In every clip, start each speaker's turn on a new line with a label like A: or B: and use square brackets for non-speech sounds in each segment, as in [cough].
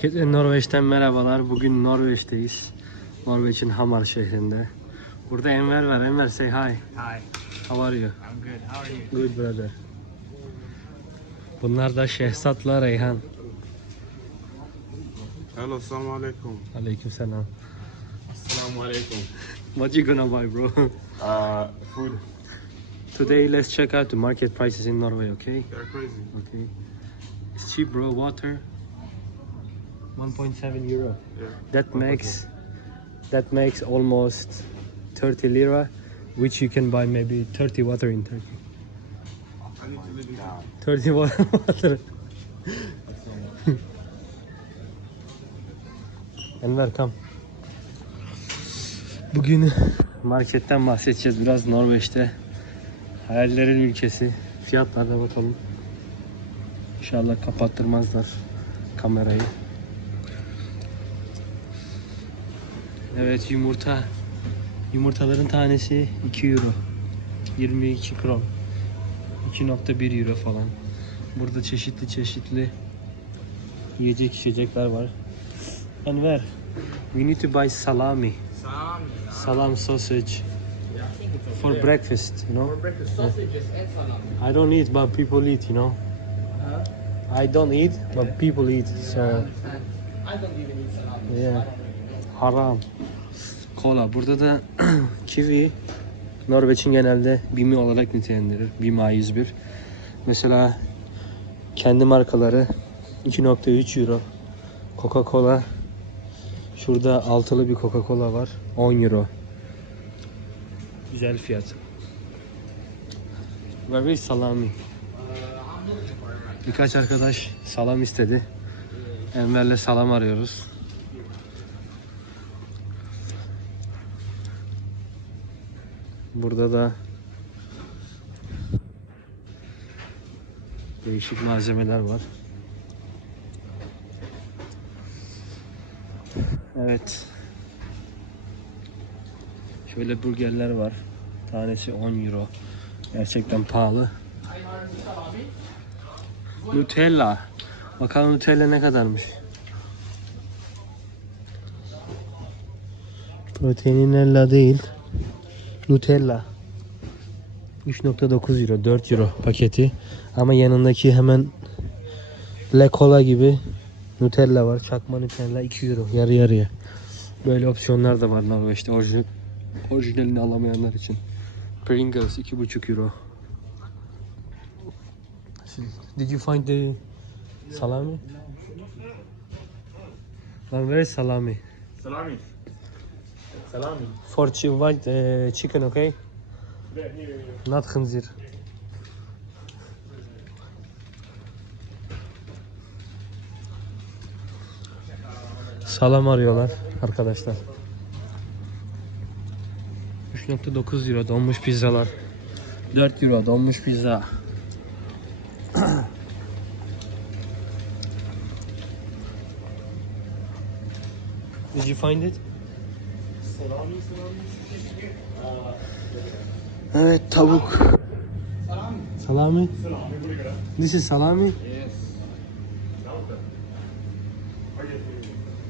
A: Herkese Norveç'ten merhabalar. Bugün Norveç'teyiz. Norveç'in Hamar şehrinde. Burada Enver var. Enver say hi.
B: Hi,
A: How are you?
B: I'm good. How are you?
A: Good brother. Bunlar da Şehzat'la Reyhan.
C: Hello, assalamu alaikum.
A: Aleyküm selam.
C: Assalamu alaikum.
A: What you gonna buy bro?
C: Uh, food.
A: Today let's check out the market prices in Norway, okay?
C: They're crazy.
A: Okay. It's cheap bro, water. 1.7 euro.
C: Yeah.
A: That makes that makes almost 30 lira, which you can buy maybe 30 water in Turkey.
C: I need to live in town.
A: 30 wa- [laughs] water. Enver come. Bugün marketten bahsedeceğiz biraz Norveç'te. Hayallerin ülkesi. Fiyatlarına bakalım. İnşallah kapattırmazlar kamerayı. Evet yumurta. Yumurtaların tanesi 2 euro. 22 kron. 2.1 euro falan. Burada çeşitli çeşitli yiyecek içecekler var. Enver, we need to buy salami,
B: Salami.
A: salam sausage
B: Yeah,
A: for breakfast, you know.
B: For breakfast, sausages and salami.
A: I don't eat, but people eat, you know.
B: Huh?
A: I don't eat, but people eat, so.
B: I don't even eat salami.
A: Yeah. Haram. Kola. Burada da [clears throat] kiwi Norveç'in genelde BİM'i olarak nitelendirir. BİM A101. Mesela kendi markaları 2.3 euro. Coca-Cola Şurada altılı bir Coca-Cola var. 10 euro. Güzel fiyat. Very salami. Birkaç arkadaş salam istedi. Enver'le salam arıyoruz. Burada da değişik malzemeler var. Evet. Şöyle burgerler var. Tanesi 10 euro. Gerçekten pahalı. Nutella. Bakalım Nutella ne kadarmış. Proteinella değil. Nutella. 3.9 euro, 4 euro paketi. Ama yanındaki hemen Le Cola gibi Nutella var. Çakma Nutella 2 euro, yarı yarıya. Böyle opsiyonlar da var Norveç'te orijinal, orijinalini alamayanlar için. Pringles 2.5 euro. Did you find the salami? Lan where is salami?
C: Salami. Salami.
A: For white uh, chicken, okay? Not khinzir. Salam arıyorlar arkadaşlar. 3.9 euro donmuş pizzalar. 4 euro donmuş pizza. [coughs] Did you find it? Evet tavuk.
B: Salami.
A: This is salami.
B: Yes.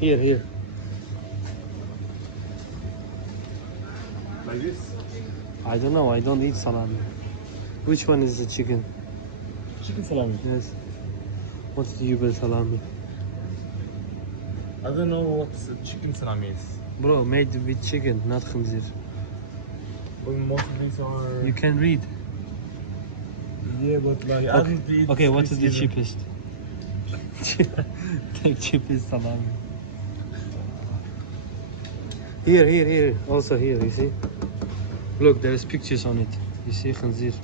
A: Here, here.
C: Like this?
A: I don't know. I don't eat salami. Which one is the chicken?
C: Chicken salami.
A: Yes. What's the Uber salami?
C: I don't know what chicken salami is.
A: Bro, made with chicken, not khinzir.
C: But most of these are.
A: You can read.
C: Yeah, but like I
A: Okay,
C: don't eat.
A: okay what is
C: this
A: the
C: either.
A: cheapest? [laughs] Take cheapest salami. Here, here, here. Also here, you see? Look, there's pictures on it. You see khinzir.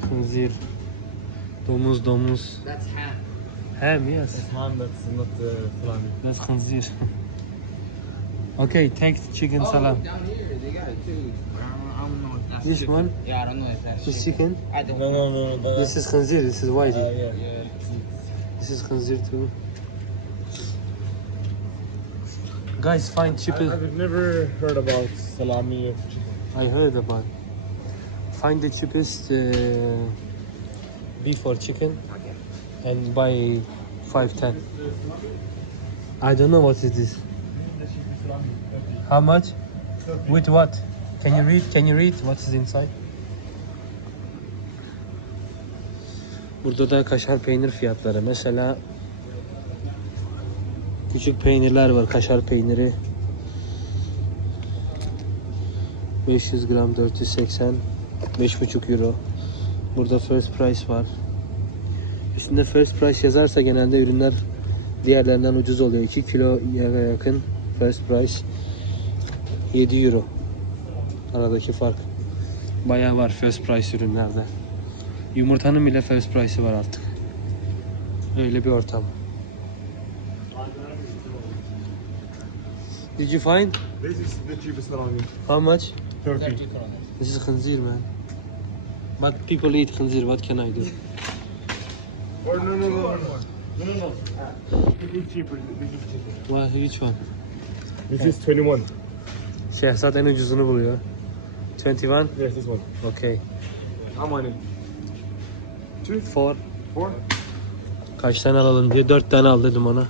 A: Khinzir. Domuz, domuz.
B: That's ham.
A: Ham, yes.
C: It's man, that's not uh, salami.
A: That's khinzir. [laughs] okay, take chicken
B: oh,
A: salam.
B: down here they got it too. I don't, know if that's
A: This
B: chicken.
A: one?
B: Yeah, I don't know if that's
A: This
B: chicken.
A: chicken.
B: I don't
C: No,
B: know.
C: no, no. But,
A: This is khinzir. This is white.
C: uh, yeah.
B: Yeah.
A: This is khinzir too. Guys, find
C: I,
A: cheapest.
C: I've never heard about salami of chicken.
A: I heard about. Find the cheapest uh, beef or chicken and buy five ten. I don't know what is this. How much? With what? Can you read? Can you read what is inside? Burada da kaşar peynir fiyatları. Mesela küçük peynirler var. Kaşar peyniri. 500 gram 480 5,5 euro. Burada first price var. Üstünde first price yazarsa genelde ürünler diğerlerinden ucuz oluyor. 2 kilo yakın first price 7 euro. Aradaki fark. Bayağı var first price ürünlerde. Yumurtanın bile first price'ı var artık. Öyle bir ortam. Did you find
C: This is the cheapest salami.
A: how much?
C: Turkey.
B: 30 kroner.
A: This is khinzir, man. But people eat khinzir. What can I do?
C: Or no, no, no, no, no. No, no, no. This is cheaper. This is cheaper.
A: Well, which one?
C: This is 21.
A: Şehzat en ucuzunu buluyor. 21?
C: Yes, this one.
A: Okay.
C: On it. Two,
A: 4.
C: four.
A: Kaç tane alalım diye 4 tane al dedim ona.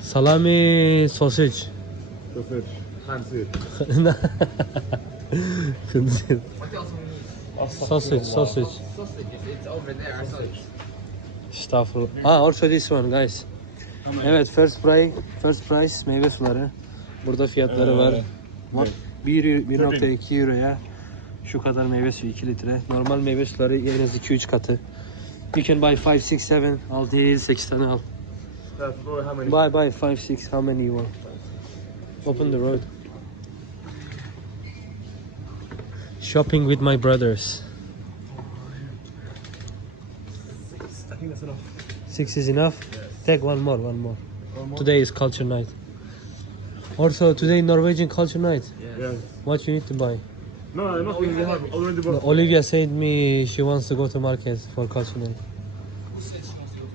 A: Salami sausage.
C: Sausage. Hansir.
A: Khinzir. [laughs]
B: What else we need?
A: Sausage, sausage.
B: Sausage. It's over there. I saw it.
A: Estağfurullah. Ah, also this one guys. Evet, first price, first price meyve suları. Burada fiyatları.
C: Ee,
A: Var. 1 1.2 euroya şu kadar meyve suyu 2 litre. Normal meyve suları en az 2-3 katı. You can buy 5, 6, 7, 6, 7, 8 tane al. Buy, buy 5, 6, how many you want? Open the road. Shopping with my brothers. Six is enough? Take one more, one more. Today is culture night. Also, today Norwegian culture night.
C: Yeah.
A: What you need to buy?
C: No, no, nothing. We have already bought.
A: Olivia said me she wants to go to market for culture night.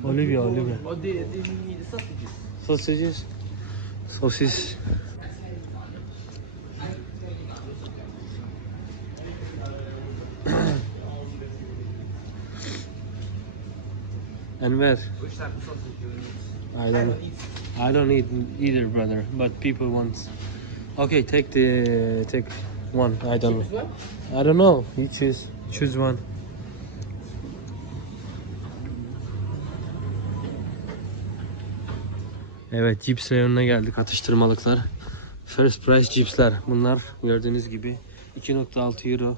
A: Olivia, Olivia.
B: Oh, they, they need the sausages.
A: Sausages. Sosis. Enver,
B: Which type of sausage do need?
A: I don't. I don't eat either, brother. But people want. Okay, take the take one. I don't.
B: Which one?
A: I don't know. You choose. Choose one. Evet, cips reyonuna geldik. Atıştırmalıklar. First price cipsler. Bunlar gördüğünüz gibi 2.6 euro.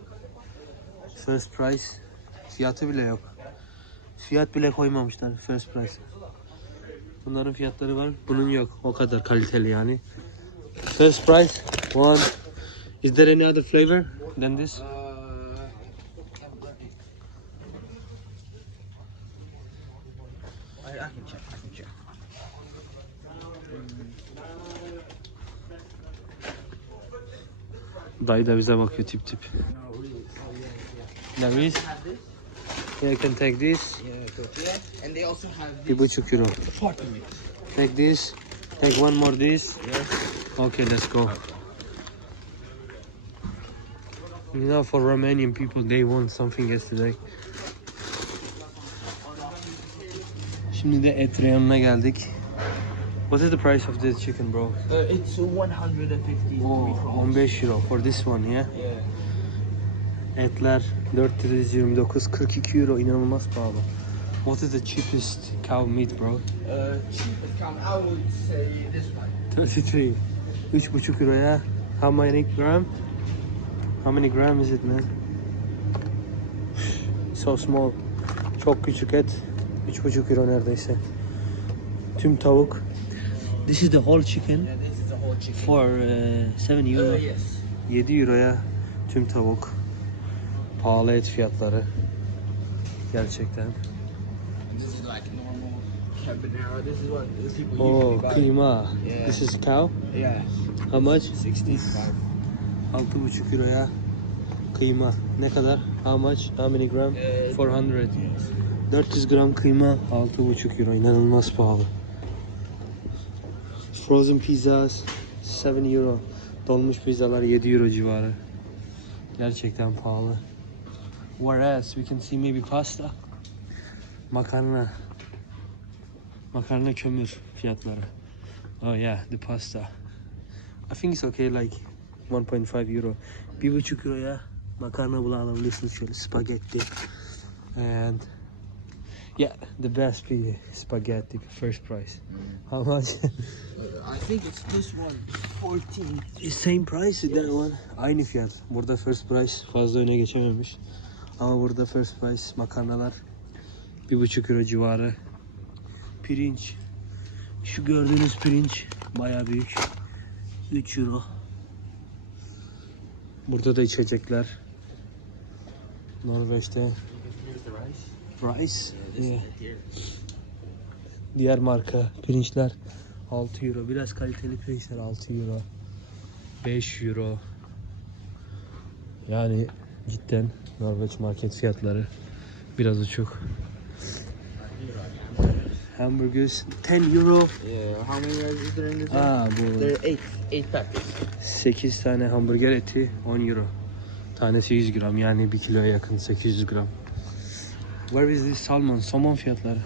A: First price. Fiyatı bile yok. Fiyat bile koymamışlar first price. Bunların fiyatları var. Bunun yok. O kadar kaliteli yani. First price. One. Is there any other flavor than this? Dayı da bize bakıyor tip tip. There is. Yeah, you can take this.
B: Yeah, tortilla. And they also have
A: Bir
B: this.
A: buçuk euro.
B: Fuck me.
A: Take this. Take one more this.
B: Yes.
A: Okay, let's go. You know, for Romanian people, they want something yesterday. Şimdi de et reyonuna geldik. What is the price of this chicken, bro?
B: Uh, it's 150
A: Oh,
B: crowns.
A: 15 euro for this one, yeah?
B: Yeah.
A: Etler 429, 42 euro inanılmaz pahalı. What is the cheapest cow meat, bro?
B: Uh, cheapest count, I would say this one.
A: 33. 3,5 euroya. How many gram? How many gram is it, man? So small. Çok küçük et. 3,5 euro neredeyse. Tüm tavuk. This is the whole chicken
B: Yeah, this is the whole chicken.
A: for uh, 7 euro.
B: Uh, yes.
A: 7 euroya tüm tavuk. Pahalı et fiyatları. Gerçekten. Oh, kıyma.
B: Yeah.
A: This is cow.
B: Yeah.
A: How much?
B: 65.
A: 6,5 euroya kıyma. Ne kadar? How much? How many gram?
B: Uh,
A: 400. 400 gram kıyma 6,5 euro. İnanılmaz pahalı. Frozen pizzas 7 euro. Dolmuş pizzalar 7 euro civarı. Gerçekten pahalı. Whereas we can see maybe pasta. Makarna. Makarna kömür fiyatları. Oh yeah, the pasta. I think it's okay like 1.5 euro. Bir buçuk euroya makarna bula alabilirsiniz şöyle spagetti. And yeah, the best bir spaghetti first price. How much?
B: I think it's this one. 14.
A: It's same price that one. Aynı fiyat. Burada first price fazla öne geçememiş. Ama burada first price makarnalar bir buçuk euro civarı. Pirinç. Şu gördüğünüz pirinç baya büyük. 3 euro. Burada da içecekler. Norveç'te
B: rice. Yeah.
A: Diğer marka pirinçler 6 euro. Biraz kaliteli pirinçler 6 euro. 5 euro. Yani cidden Norveç market fiyatları biraz uçuk. Hamburgers 10 euro.
B: Yeah, how many is there in this one?
A: Aa bu
B: There are eight. Eight packets.
A: 8 tane hamburger eti 10 euro. Tanesi 100 gram yani 1 kiloya yakın 800 gram. Where is this salmon? Somon fiyatları.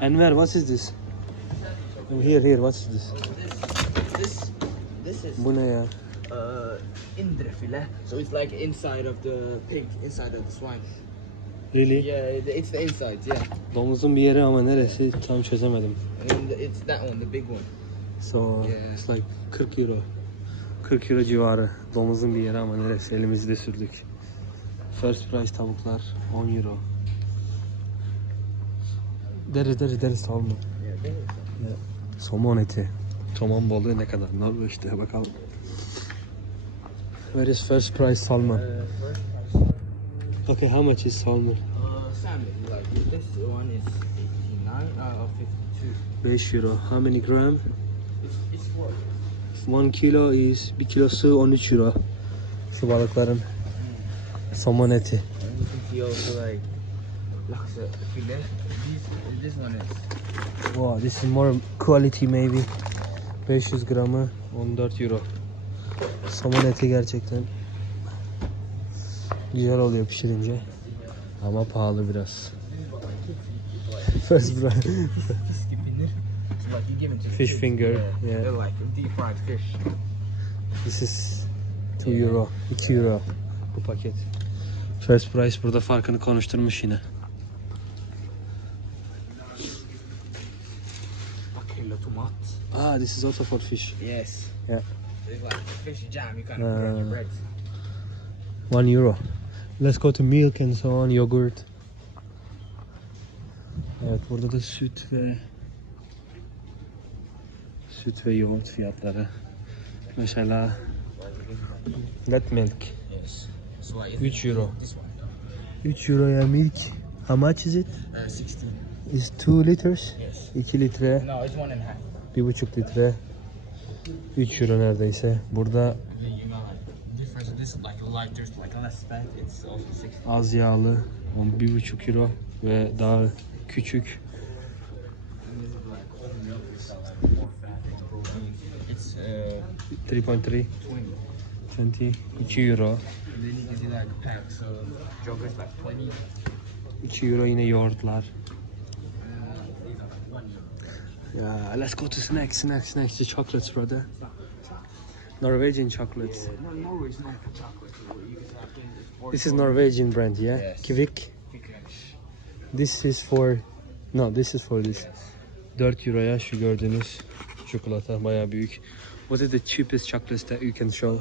A: Enver what is this? Here here what is this?
B: This, this is
A: Bu ne ya?
B: Uh indre filet. So it's like inside of the pig, inside of the swine.
A: Really?
B: Yeah, it- it's the inside. Yeah,
A: Domuzun bir yeri ama neresi tam çözemedim.
B: and it's that one, the big one.
A: So
B: Yeah.
A: it's like 40 euro. 40 euro civarı. Domuzun bir yeri ama neresi? Elimizde sürdük. First price tavuklar 10 euro. Deri deri deri salmon.
B: Yeah, there is.
A: Somon eti. Somon balığı ne kadar? Norveç'te bakalım. Where is first price salmon?
B: Uh.
A: Okay, how much is salmon?
B: Uh, salmon. Like this one is 89 uh, or 52.
A: 5 euro. How many gram?
B: It's it's what?
A: 1 kilo is 1 kilosu 13 euro. Şu balıkların somon eti.
B: And you can see also like laksa. These, this one is
A: Wow, this is more quality maybe. 500 gramı 14 euro. Somon eti gerçekten güzel oluyor pişirince. Ama pahalı biraz. First
B: the
A: Fish finger,
B: Yeah,
A: yeah.
B: They're like deep fried fish.
A: This is 2 euro. 2 euro bu paket. First price burada farkını konuşturmuş yine.
B: Tomat.
A: Ah, this is also for fish.
B: Yes.
A: Yeah.
B: It's like fish jam. You kind
A: Uh,
B: of put on your bread.
A: 1 euro. Let's go to milk and so on, yogurt. Evet burada da süt ve süt ve yoğurt fiyatları. Mesela net milk
B: Yes. So like
A: 3 euro.
B: this one.
A: 3 euroya milk. How much is it?
B: Uh, 16.
A: Is 2 liters.
B: Yes.
A: 2 litre,
B: No, it's one and a half.
A: 1,5 litre. 3 euro neredeyse. Burada
B: And then you know like difference. This is like light. There's like less fat. It's also 16.
A: az yağlı 1,5 euro ve daha küçük.
B: It's uh
A: 3.3
B: 20.
A: 20 2 euro.
B: And then you can do like a pack. So yogurt's like 20.
A: 2 euro yine yoğurtlar. Yeah, let's go to snacks, snacks, snacks. The chocolates, brother. Norwegian chocolates.
B: Yeah, no, Norway's known for chocolate. You can have things
A: This is. Norwegian brand, yeah?
B: Yes.
A: Kvik. This is for... No, this is for this.
B: Yes.
A: 4 euroya şu gördüğünüz çikolata bayağı büyük. What are the cheapest chocolates that you can show?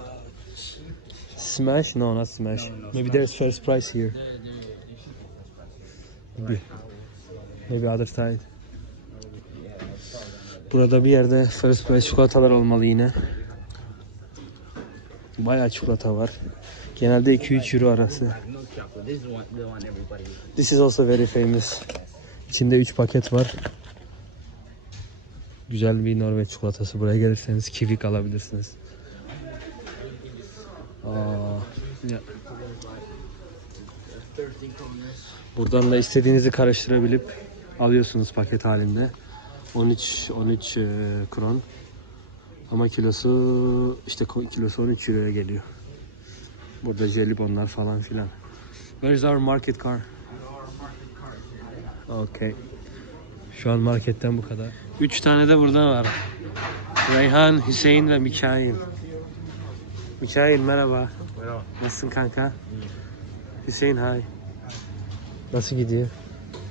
A: Smash? No, not Smash.
B: No, no,
A: Maybe
B: Smash.
A: there's first price here.
B: They're, they're, they should be first price.
A: Maybe, maybe other side. Burada bir yerde first price çikolatalar olmalı yine. Bayağı çikolata var. Genelde 2-3 euro arası.
B: This is
A: also very famous. İçinde 3 paket var. Güzel bir Norveç çikolatası. Buraya gelirseniz kivik alabilirsiniz. Aa, ya.
B: 13 kroners.
A: Buradan da istediğinizi karıştırabilip alıyorsunuz paket halinde. 13 13 e, kron. Ama kilosu işte kilosu 13 euroya geliyor. Burada jelibonlar falan filan. Where is our market car? Okay. Şu an marketten bu kadar. 3 tane de burada var. Reyhan, Hüseyin ve Mikail. Mikail merhaba.
C: Merhaba.
A: Nasılsın kanka? Hüseyin hay. Nasıl gidiyor?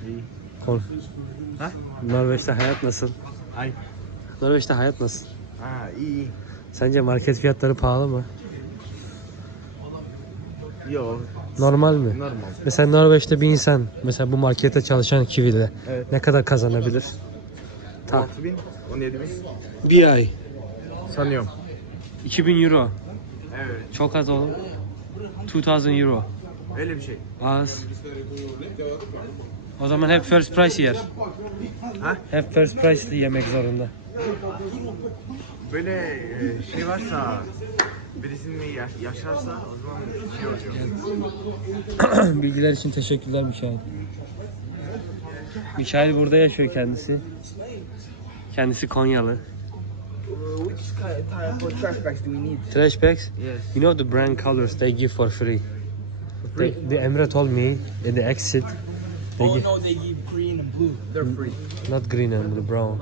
C: İyi.
A: Kol.
C: Ha?
A: Norveç'te hayat nasıl?
C: Ay.
A: Norveç'te hayat nasıl?
C: Ha iyi.
A: Sence market fiyatları pahalı mı?
C: Yo.
A: Normal mi?
C: Normal.
A: Mesela Norveç'te bir insan mesela bu markette çalışan Kiwi'de
C: Evet.
A: ne kadar kazanabilir? Ta.
C: 6 bin, 17 bin.
A: Bir ay.
C: Sanıyorum.
A: 2000 euro.
C: Evet.
A: Çok az oğlum. 2000 euro.
C: Öyle bir şey.
A: Az. O zaman hep first price yer.
C: Ha?
A: Hep first price yemek zorunda.
C: Böyle e, şey varsa birisini yaş- yaşarsa o zaman şey oluyor. [clears throat]
A: Bilgiler için teşekkürler Mikail. Mikail burada yaşıyor kendisi. Kendisi Konyalı.
B: Which type of trash bags do we need?
A: Trash bags,
B: Yes.
A: you know the brand colors they give for free. They, the Emre told me at the exit they
B: Oh no, they give green and blue. They're free.
A: not green and blue, brown.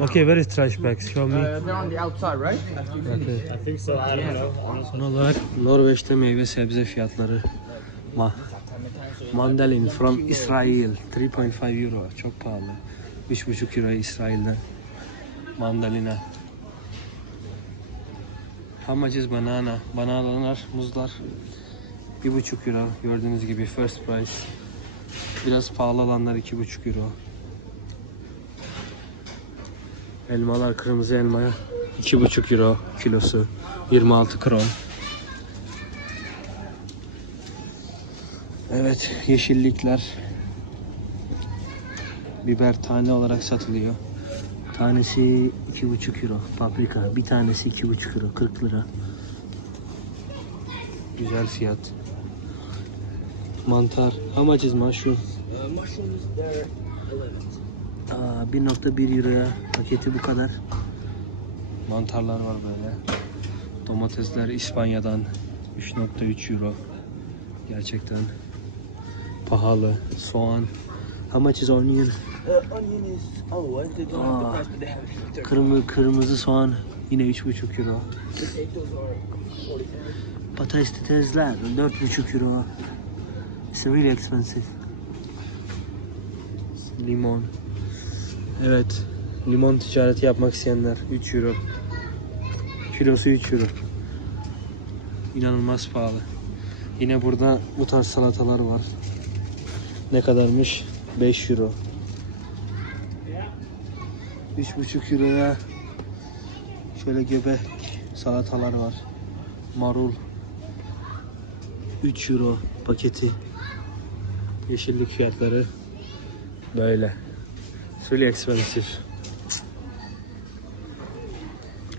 A: Okay, where is trash bags? Show me.
B: Uh, they're on the outside, right?
A: Okay.
C: I think so. I don't know.
A: Son olarak Norveç'te meyve sebze fiyatları. Ma Mandalin from Israel 3.5 euro. Çok pahalı. 3.5 euro İsrail'de. Mandalina. How much is banana? Bananalar, muzlar 1.5 euro. Gördüğünüz gibi first price. Biraz pahalı olanlar 2.5 euro. Elmalar kırmızı elmaya 2.5 euro kilosu. 26 kron. Evet, yeşillikler. Biber tane olarak satılıyor. Tanesi 2,5 euro. Paprika bir tanesi 2,5 euro. 40 lira. Güzel fiyat. Mantar. How much is mushroom?
B: Uh, mushrooms, they're 11.
A: Aa, 1.1 euroya paketi bu kadar. Mantarlar var böyle. Domatesler İspanya'dan 3.3 euro. Gerçekten pahalı. Soğan. How much is onion?
B: Uh, onion is oh, I they don't have the price, but they have it. They're-
A: Kırmızı kırmızı soğan yine 3.5 euro.
B: Potatoes are 45.
A: Patatesler 4.5 euro. It's really expensive. Limon. Evet. Limon ticareti yapmak isteyenler 3 euro. Kilosu 3 euro. İnanılmaz pahalı. Yine burada bu tarz salatalar var. Ne kadarmış? 5 euro. 3,5 euroya şöyle göbek salatalar var. Marul 3 euro paketi. Yeşillik fiyatları böyle. It's really expensive.